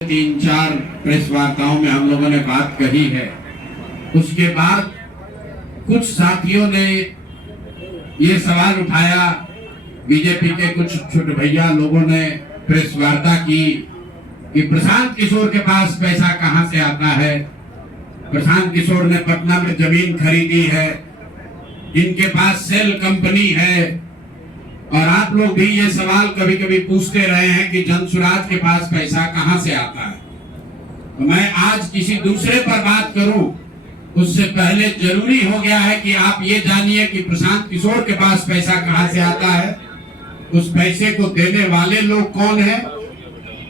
तीन चार प्रेस वार्ताओं में हम लोगों ने बात कही है। उसके बाद कुछ साथियों ने ये सवाल उठाया, बीजेपी के कुछ छोटे भैया लोगों ने प्रेस वार्ता की कि प्रशांत किशोर के पास पैसा कहां से आता है। प्रशांत किशोर ने पटना में जमीन खरीदी है, इनके पास सेल कंपनी है, और आप लोग भी ये सवाल कभी कभी पूछते रहे हैं कि जनसुराज के पास पैसा कहां से आता है। तो मैं आज किसी दूसरे पर बात करूं उससे पहले जरूरी हो गया है कि आप ये जानिए कि प्रशांत किशोर के पास पैसा कहां से आता है, उस पैसे को देने वाले लोग कौन है,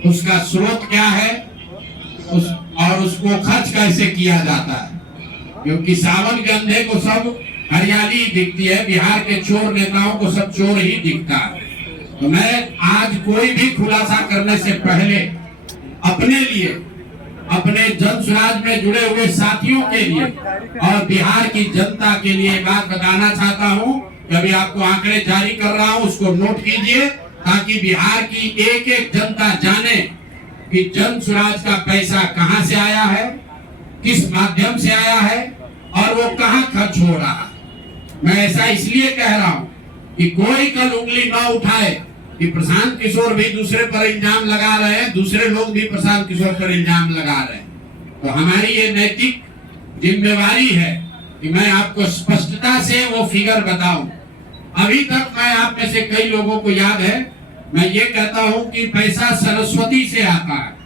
उसका स्रोत क्या है, और उसको खर्च कैसे किया जाता है। क्योंकि सावन के अंधे को सब हरियाली दिखती है, बिहार के चोर नेताओं को सब चोर ही दिखता है। तो मैं आज कोई भी खुलासा करने से पहले अपने लिए, अपने जनसुराज में जुड़े हुए साथियों के लिए और बिहार की जनता के लिए बात बताना चाहता हूं। अभी आपको आंकड़े जारी कर रहा हूं, उसको नोट कीजिए ताकि बिहार की एक एक जनता जाने कि जनसुराज का पैसा कहां से आया है, किस माध्यम से आया है और वो कहां खर्च हो रहा है। मैं ऐसा इसलिए कह रहा हूं कि कोई कल उंगली न उठाए कि प्रशांत किशोर भी दूसरे पर इल्जाम लगा रहे हैं, दूसरे लोग भी प्रशांत किशोर पर इल्जाम लगा रहे हैं। तो हमारी ये नैतिक जिम्मेवारी है कि मैं आपको स्पष्टता से वो फिगर बताऊं। अभी तक मैं आप में से कई लोगों को याद है, मैं ये कहता हूं कि पैसा सरस्वती से आता है,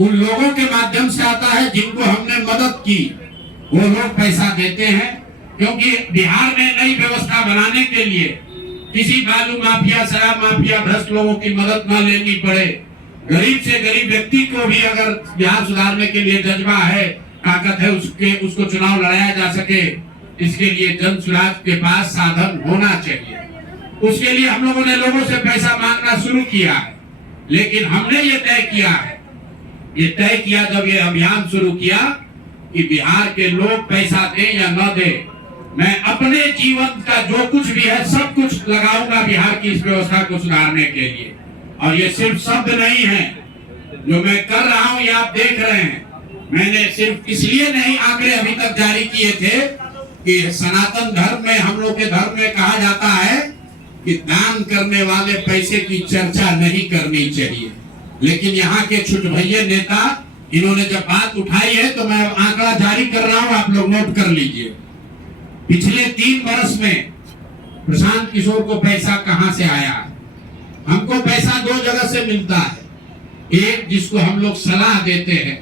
उन लोगों के माध्यम से आता है जिनको हमने मदद की, वो लोग पैसा देते हैं। क्योंकि बिहार में नई व्यवस्था बनाने के लिए किसी बालू माफिया, शराब माफिया, भ्रष्ट लोगों की मदद न लेनी पड़े, गरीब से गरीब व्यक्ति को भी अगर बिहार सुधारने के लिए जज्बा है, ताकत है, उसको चुनाव लड़ाया जा सके, इसके लिए जनसुराज के पास साधन होना चाहिए। उसके लिए हम लोगों ने लोगों से पैसा मांगना शुरू किया है, लेकिन हमने ये तय किया जब ये अभियान शुरू किया कि बिहार के लोग पैसा दें या न दें, मैं अपने जीवन का जो कुछ भी है सब कुछ लगाऊंगा बिहार की इस व्यवस्था को सुधारने के लिए। और ये सिर्फ शब्द नहीं है जो मैं कर रहा हूं, ये आप देख रहे हैं। मैंने सिर्फ इसलिए नहीं आंकड़े अभी तक जारी किए थे कि सनातन धर्म में, हम लोग के धर्म में कहा जाता है कि दान करने वाले पैसे की चर्चा नहीं करनी चाहिए। लेकिन यहाँ के छुटभैये नेता, इन्होंने जब बात उठाई है तो मैं आंकड़ा जारी कर रहा हूं, आप लोग नोट कर लीजिए। पिछले 3 वर्ष में प्रशांत किशोर को पैसा कहां से आया। हमको पैसा 2 जगह से मिलता है। एक जिसको हम लोग सलाह देते हैं,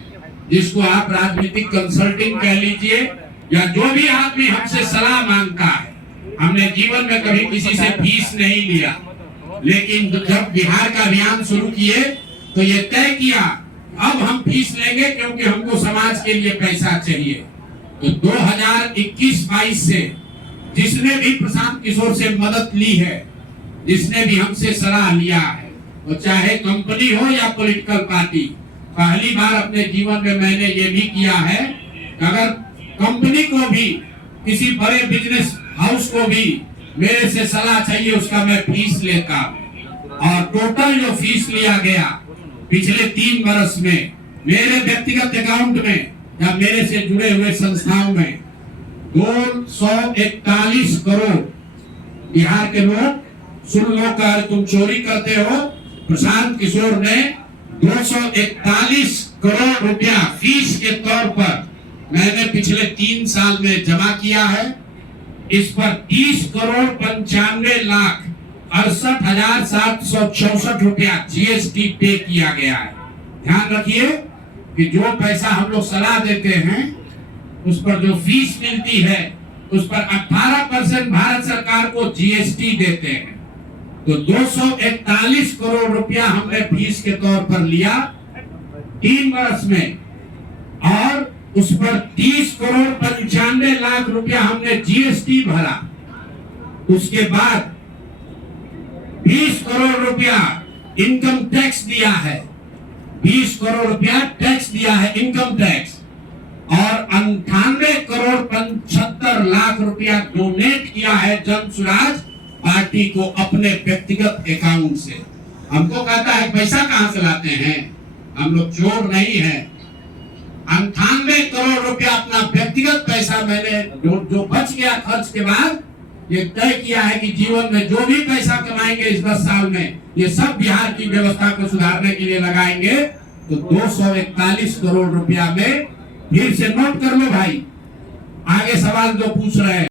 जिसको आप राजनीतिक कंसल्टिंग कह लीजिए, या जो भी आदमी हमसे सलाह मांगता है। हमने जीवन में कभी किसी से फीस नहीं लिया, लेकिन जब बिहार का अभियान शुरू किए तो ये तय किया अब हम फीस लेंगे, क्योंकि हमको समाज के लिए पैसा चाहिए। तो 2021-22 से जिसने भी प्रशांत किशोर से मदद ली है, जिसने भी हमसे सलाह लिया है, वो चाहे कंपनी हो या पॉलिटिकल पार्टी, पहली बार अपने जीवन में मैंने ये भी किया है कि अगर कंपनी को भी, किसी बड़े बिजनेस हाउस को भी मेरे से सलाह चाहिए, उसका मैं फीस लेता। और टोटल जो फीस लिया गया पिछले 3 वर्ष में मेरे व्यक्तिगत अकाउंट में या मेरे से जुड़े हुए संस्थाओं में 241 करोड़। बिहार के लोग सुन लो, कर तुम चोरी करते हो, प्रशांत किशोर ने 241 करोड़ रुपया फीस के तौर पर मैंने पिछले 3 साल में जमा किया है। इस पर 30 करोड़ 95 लाख 68,764 रुपया जीएसटी पे किया गया है। ध्यान रखिए कि जो पैसा हम लोग सलाह देते हैं, उस पर जो फीस मिलती है, उस पर 18% भारत सरकार को जीएसटी देते हैं। तो 241 करोड़ रुपया हमने फीस के तौर पर लिया 3 वर्ष में, और उस पर 30 करोड़ 95 लाख रुपया हमने जीएसटी भरा। उसके बाद 20 करोड़ रुपया इनकम टैक्स दिया है, 20 करोड़ रुपया टैक्स दिया है, इनकम टैक्स, और 98 करोड़ 75 लाख रुपया डोनेट किया है जनसुराज पार्टी को अपने व्यक्तिगत अकाउंट से। हमको कहता है पैसा कहां से लाते हैं, हम लोग चोर नहीं है। 98 करोड़ रुपया अपना व्यक्तिगत पैसा मैंने जो बच गया खर्च के बाद ये तय किया है कि जीवन में जो भी पैसा कमाएंगे इस 10 साल में ये सब बिहार की व्यवस्था को सुधारने के लिए लगाएंगे। तो 241 करोड़ रुपया में फिर से नोट कर लो भाई, आगे सवाल जो पूछ रहे हैं।